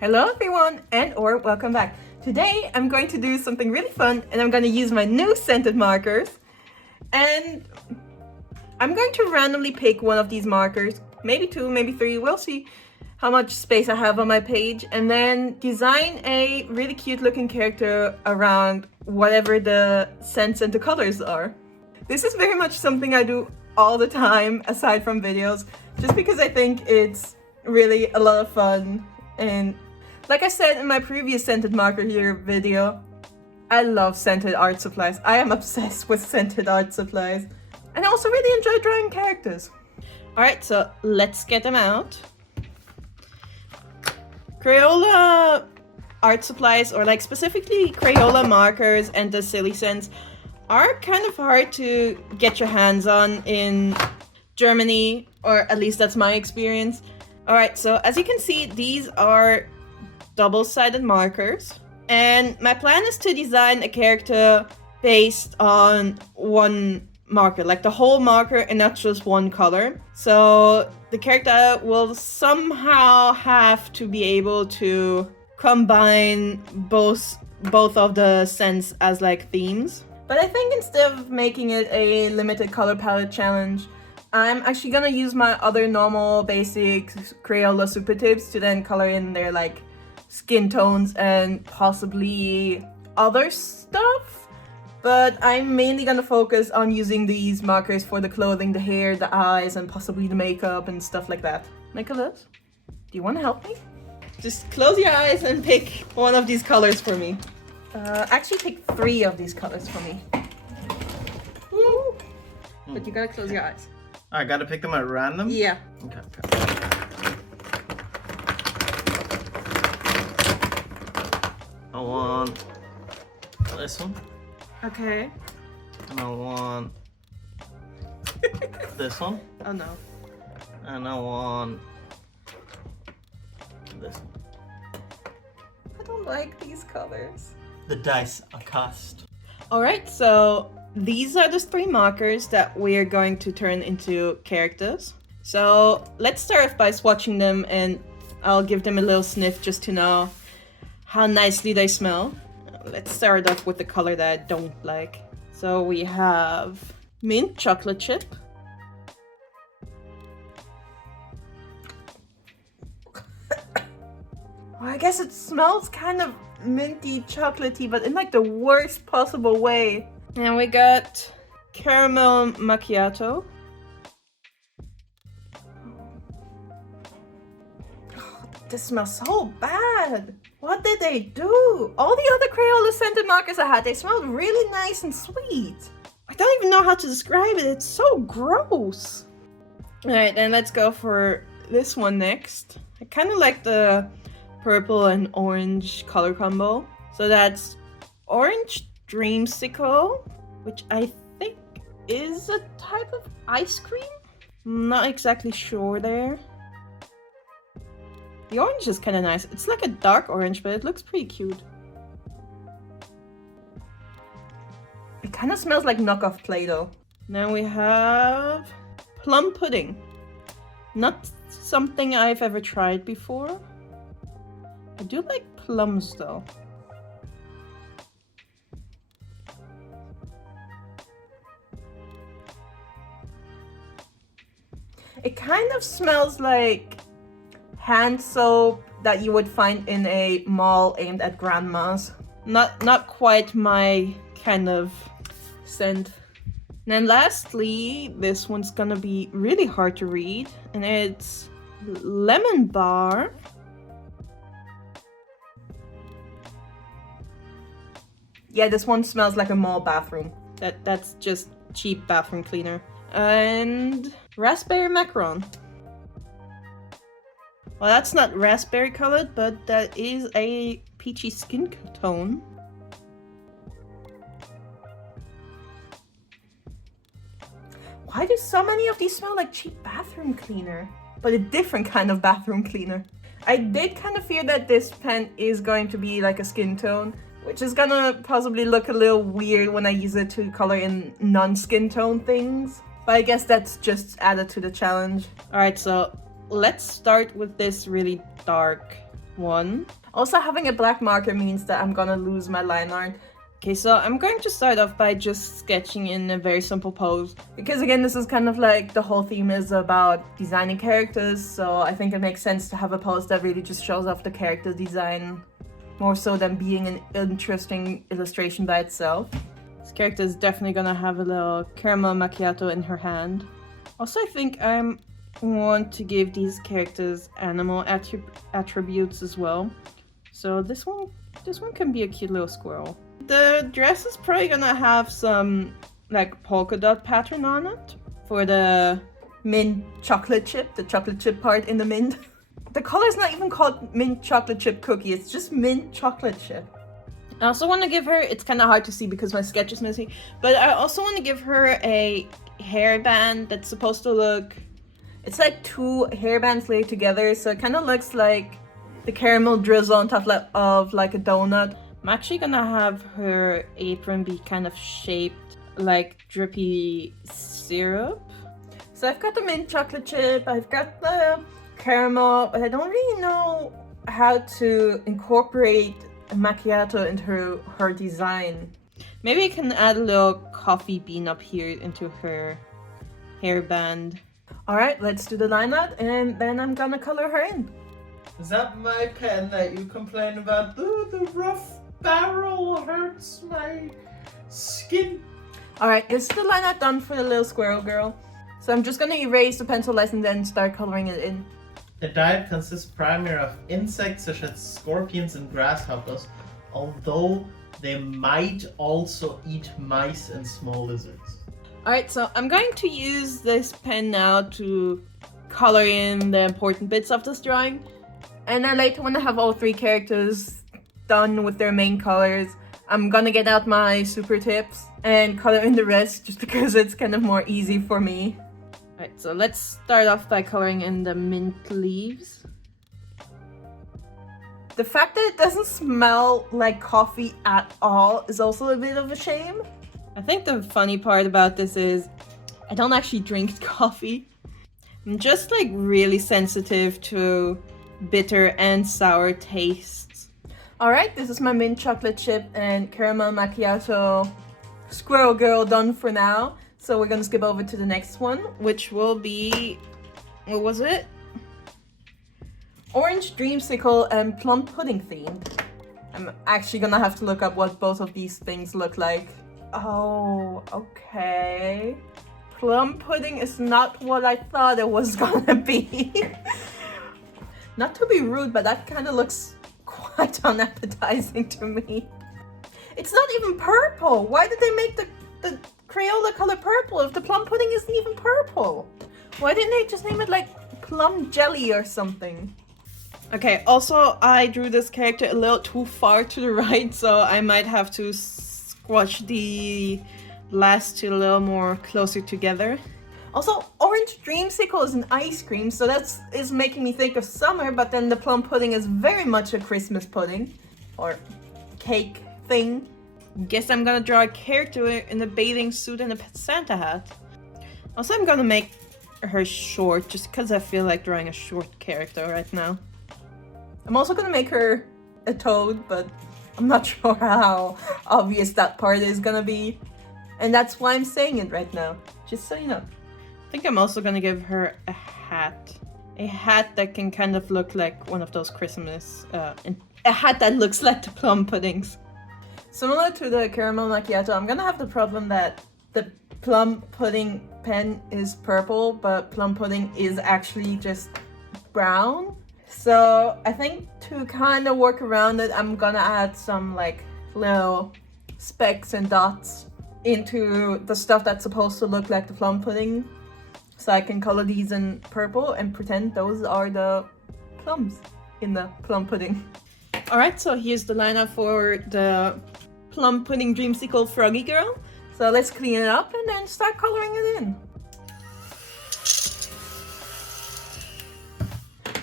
Hello everyone, and or welcome back. Today I'm going to do something really fun and I'm going to use my new scented markers. And I'm going to randomly pick one of these markers, maybe two, maybe three, we'll see how much space I have on my page, and then design a really cute looking character around whatever the scents and the colors are. This is very much something I do all the time aside from videos, just because I think it's really a lot of fun. And like I said in my previous scented marker here video, I love scented art supplies. I am obsessed with scented art supplies. And I also really enjoy drawing characters. Alright, so let's get them out. Crayola art supplies, or like specifically Crayola markers and the silly scents, are kind of hard to get your hands on in Germany, or at least that's my experience. Alright, so as you can see, these are double-sided markers, and my plan is to design a character based on one marker, like the whole marker and not just one color. So the character will somehow have to be able to combine both of the scents as like themes. But I think instead of making it a limited color palette challenge, I'm actually gonna use my other normal basic Crayola super tips to then color in their like skin tones and possibly other stuff. But I'm mainly gonna focus on using these markers for the clothing, the hair, the eyes, and possibly the makeup and stuff like that. Nicholas, do you want to help me? Just close your eyes and pick one of these colors for me. Actually pick 3 of these colors for me. Woo! But you gotta close your eyes. I gotta pick them at random? Yeah. Okay. I want this one. Okay. And I want this one. Oh no. And I want this one. I don't like these colors. The dice are cast. Alright, so these are the 3 markers that we're going to turn into characters. So let's start off by swatching them, and I'll give them a little sniff just to know how nicely they smell. Let's start off with the color that I don't like. So we have mint chocolate chip. Well, I guess it smells kind of minty chocolatey, but in like the worst possible way. And we got caramel macchiato. Oh, this smells so bad. What did they do? All the other Crayola scented markers I had, they smelled really nice and sweet. I don't even know how to describe it. It's so gross. Alright, then let's go for this one next. I kind of like the purple and orange color combo. So that's orange dreamsicle, which I think is a type of ice cream. I'm not exactly sure there. The orange is kind of nice. It's like a dark orange, but it looks pretty cute. It kind of smells like knockoff Play-Doh. Now we have plum pudding. Not something I've ever tried before. I do like plums though. It kind of smells like hand soap that you would find in a mall aimed at grandmas. Not quite my kind of scent. And then lastly, this one's gonna be really hard to read, and it's lemon bar. Yeah, this one smells like a mall bathroom. That's just cheap bathroom cleaner. And raspberry macaron. Well, that's not raspberry colored, but that is a peachy skin tone. Why do so many of these smell like cheap bathroom cleaner? But a different kind of bathroom cleaner. I did kind of fear that this pen is going to be like a skin tone, which is gonna possibly look a little weird when I use it to color in non-skin tone things. But I guess that's just added to the challenge. Alright, so let's start with this really dark one. Also, having a black marker means that I'm gonna lose my line art. Okay, so I'm going to start off by just sketching in a very simple pose. Because again, this is kind of like the whole theme is about designing characters, so I think it makes sense to have a pose that really just shows off the character design more so than being an interesting illustration by itself. This character is definitely gonna have a little caramel macchiato in her hand. Also, I think I want to give these characters animal attributes as well. So this one can be a cute little squirrel. The dress is probably gonna have some like polka dot pattern on it for the mint chocolate chip, the chocolate chip part in the mint. The color is not even called mint chocolate chip cookie, it's just mint chocolate chip. I also want to give her, it's kind of hard to see because my sketch is messy, but I also want to give her a hairband that's supposed to look, it's like two hairbands laid together, so it kind of looks like the caramel drizzle on top of like a donut. I'm actually gonna have her apron be kind of shaped like drippy syrup. So I've got the mint chocolate chip, I've got the caramel, but I don't really know how to incorporate a macchiato into her design. Maybe I can add a little coffee bean up here into her hairband. Alright, let's do the line art and then I'm gonna color her in. Is that my pen that you complain about? Ooh, the rough barrel hurts my skin. Alright, this is the line art done for the little squirrel girl. So I'm just gonna erase the pencil lines and then start coloring it in. The diet consists primarily of insects such as scorpions and grasshoppers, although they might also eat mice and small lizards. Alright, so I'm going to use this pen now to color in the important bits of this drawing. And then later when I have all three characters done with their main colors, I'm gonna get out my super tips and color in the rest just because it's kind of more easy for me. Alright, so let's start off by coloring in the mint leaves. The fact that it doesn't smell like coffee at all is also a bit of a shame. I think the funny part about this is I don't actually drink coffee. I'm just like really sensitive to bitter and sour tastes. Alright, this is my mint chocolate chip and caramel macchiato squirrel girl done for now. So we're gonna skip over to the next one, which will be, what was it? Orange dreamsicle and plum pudding themed. I'm actually gonna have to look up what both of these things look like. Oh, okay. Plum pudding is not what I thought it was gonna be. Not to be rude, but that kind of looks quite unappetizing to me. It's not even purple. Why did they make the Crayola color purple if the plum pudding isn't even purple? Why didn't they just name it like plum jelly or something? Okay, also I drew this character a little too far to the right, so I might have to squash the last two a little more closer together. Also, orange dreamsicle is an ice cream, so that is making me think of summer, but then the plum pudding is very much a Christmas pudding or cake thing. Guess I'm gonna draw a character in a bathing suit and a Santa hat. Also, I'm gonna make her short just because I feel like drawing a short character right now. I'm also gonna make her a toad, but I'm not sure how obvious that part is gonna be. And that's why I'm saying it right now, just so you know. I think I'm also gonna give her a hat. A hat that can kind of look like one of those Christmas, a hat that looks like the plum puddings. Similar to the caramel macchiato, I'm gonna have the problem that the plum pudding pen is purple, but plum pudding is actually just brown. So I think to kind of work around it, I'm gonna add some like little specks and dots into the stuff that's supposed to look like the plum pudding. So I can color these in purple and pretend those are the plums in the plum pudding. Alright, so here's the lineup for the plum pudding dreamsicle froggy girl. So let's clean it up and then start coloring it in.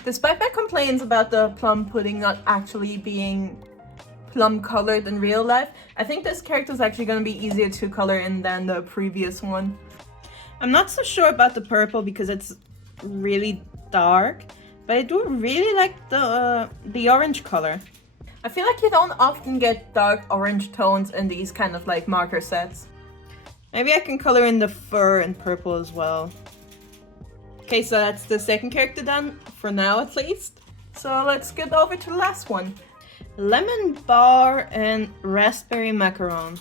Despite my complaints about the plum pudding not actually being plum colored in real life, I think this character is actually going to be easier to color in than the previous one. I'm not so sure about the purple because it's really dark, But I do really like the orange color. I feel like you don't often get dark orange tones in these kind of like marker sets. Maybe I can color in the fur and purple as well. Okay, so that's the second character done, for now at least. So let's get over to the last one. Lemon bar and raspberry macaron.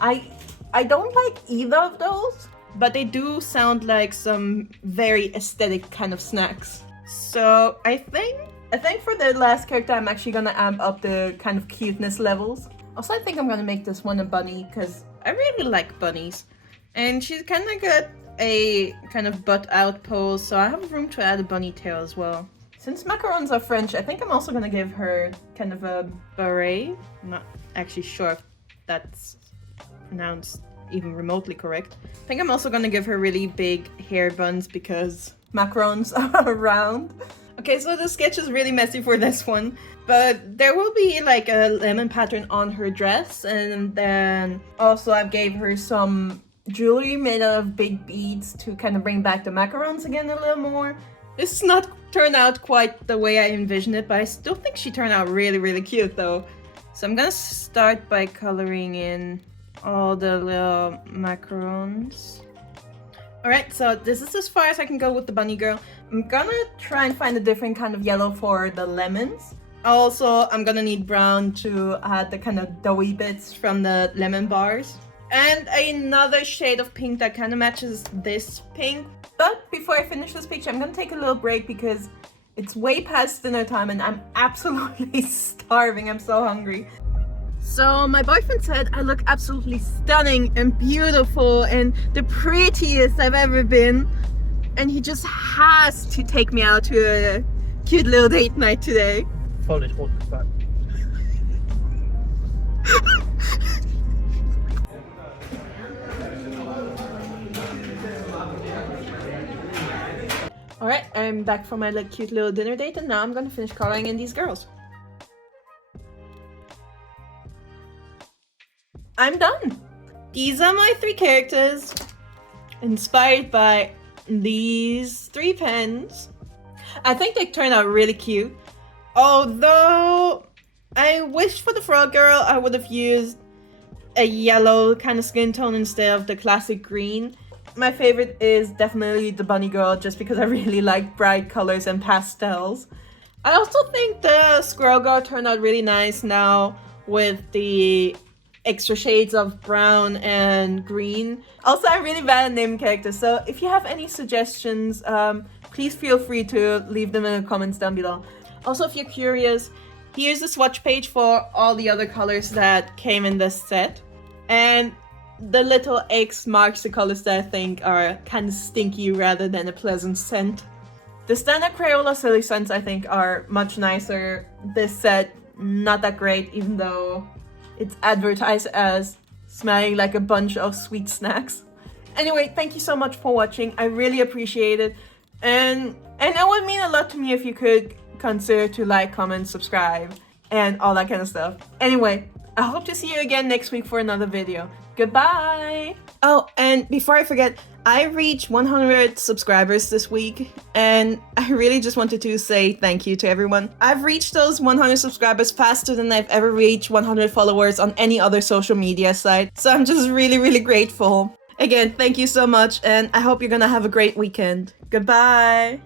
I don't like either of those, but they do sound like some very aesthetic kind of snacks. So I think for the last character I'm actually gonna amp up the kind of cuteness levels. Also, I think I'm gonna make this one a bunny because I really like bunnies. And she's kind of got a kind of butt out pose, so I have room to add a bunny tail as well. Since macarons are French, I think I'm also gonna give her kind of a beret. I'm not actually sure if that's pronounced even remotely correct. I think I'm also gonna give her really big hair buns because macarons are round. Okay, so the sketch is really messy for this one, but there will be like a lemon pattern on her dress, and then also I gave her some jewelry made out of big beads to kind of bring back the macarons again a little more. This is not turned out quite the way I envisioned it, but I still think she turned out really, really cute though. So I'm gonna start by coloring in all the little macarons. Alright, so this is as far as I can go with the bunny girl. I'm gonna try and find a different kind of yellow for the lemons. Also, I'm gonna need brown to add the kind of doughy bits from the lemon bars. And another shade of pink that kind of matches this pink. But before I finish this picture, I'm gonna take a little break because it's way past dinner time and I'm absolutely starving. I'm so hungry. So my boyfriend said I look absolutely stunning and beautiful and the prettiest I've ever been. And he just has to take me out to a cute little date night today. Voll rot gefallen. Alright, I'm back from my cute little dinner date and now I'm gonna finish coloring in these girls. I'm done! These are my 3 characters, inspired by these 3 pens. I think they turned out really cute. Although, I wish for the frog girl I would have used a yellow kind of skin tone instead of the classic green. My favorite is definitely the bunny girl just because I really like bright colors and pastels. I also think the squirrel girl turned out really nice now with the extra shades of brown and green. Also, I'm really bad at naming characters, so if you have any suggestions, please feel free to leave them in the comments down below. Also, if you're curious, here's the swatch page for all the other colors that came in this set. And the little X marks the colors that I think are kind of stinky rather than a pleasant scent. The standard Crayola Silly Scents I think are much nicer. This set, not that great, even though it's advertised as smelling like a bunch of sweet snacks. Anyway, thank you so much for watching. I really appreciate it. And it would mean a lot to me if you could consider to like, comment, subscribe, and all that kind of stuff. Anyway, I hope to see you again next week for another video. Goodbye! Oh, and before I forget, I reached 100 subscribers this week, and I really just wanted to say thank you to everyone. I've reached those 100 subscribers faster than I've ever reached 100 followers on any other social media site, so I'm just really, really grateful. Again, thank you so much, and I hope you're gonna have a great weekend. Goodbye!